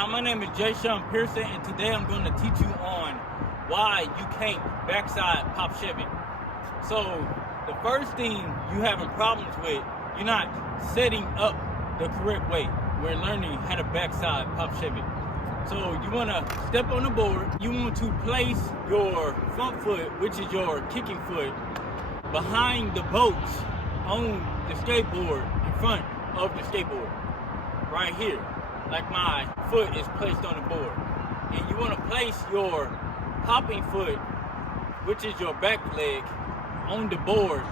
Hi, my name is J. Sean Pearson, and today I'm going to teach you on why you can't backside pop Shovit. So the first thing you having problems with, you're not setting up the correct way. We're learning how to backside pop Shovit. So you want to step on the board. You want to place your front foot, which is your kicking foot, behind the bolts on the skateboard in front of the skateboard. Right here, like my foot is placed on the board. And you want to place your popping foot, which is your back leg, on the board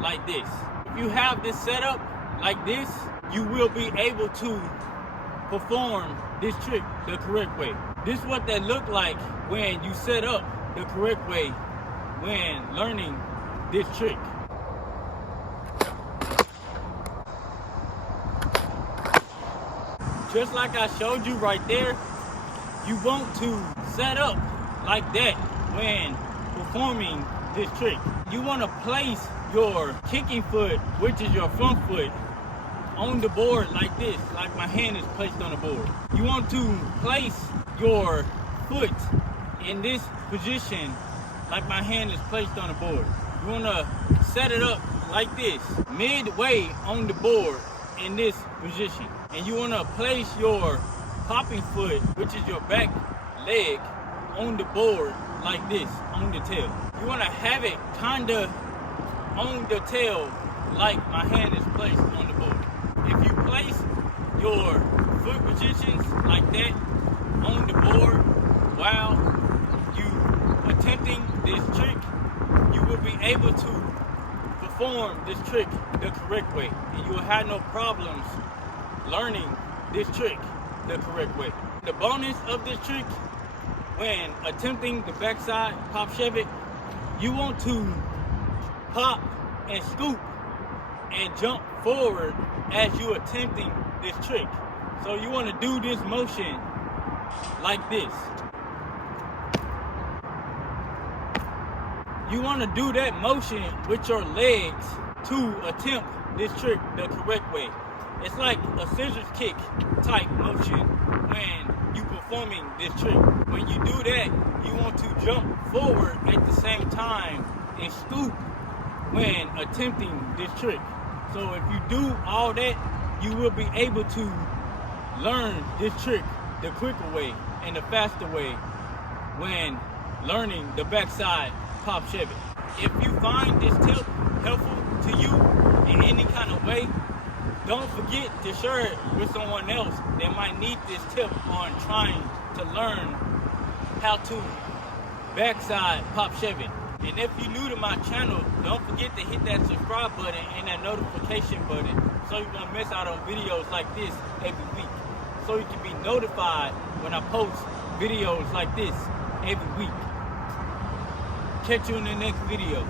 like this. If you have this set up like this, you will be able to perform this trick the correct way. This is what that look like when you set up the correct way when learning this trick. Just like I showed you right there, you want to set up like that when performing this trick. You want to place your kicking foot, which is your front foot, on the board like this, like my hand is placed on the board. You want to place your foot in this position, like my hand is placed on the board. You want to set it up like this, midway on the board in this position. And you want to place your popping foot, which is your back leg, on the board like this, on the tail. You want to have it kind of on the tail, like my hand is placed on the board. If you place your foot positions like that on the board while you attempting this trick, you will be able to perform this trick the correct way, and you will have no problems learning this trick the correct way. The bonus of this trick, when attempting the backside pop Shovit, you want to pop and scoop and jump forward as you attempting this trick. So you want to do this motion like this. You want to do that motion with your legs to attempt this trick the correct way. It's like a scissors kick type motion when you performing this trick. When you do that, you want to jump forward at the same time and scoop when attempting this trick. So if you do all that, you will be able to learn this trick the quicker way and the faster way when learning the backside pop Shovit. If you find this tip helpful to you in any kind of way, don't forget to share it with someone else that might need this tip on trying to learn how to backside pop Shovit. And if you're new to my channel, don't forget to hit that subscribe button and that notification button so you won't miss out on videos like this every week. So you can be notified when I post videos like this every week. Catch you in the next video.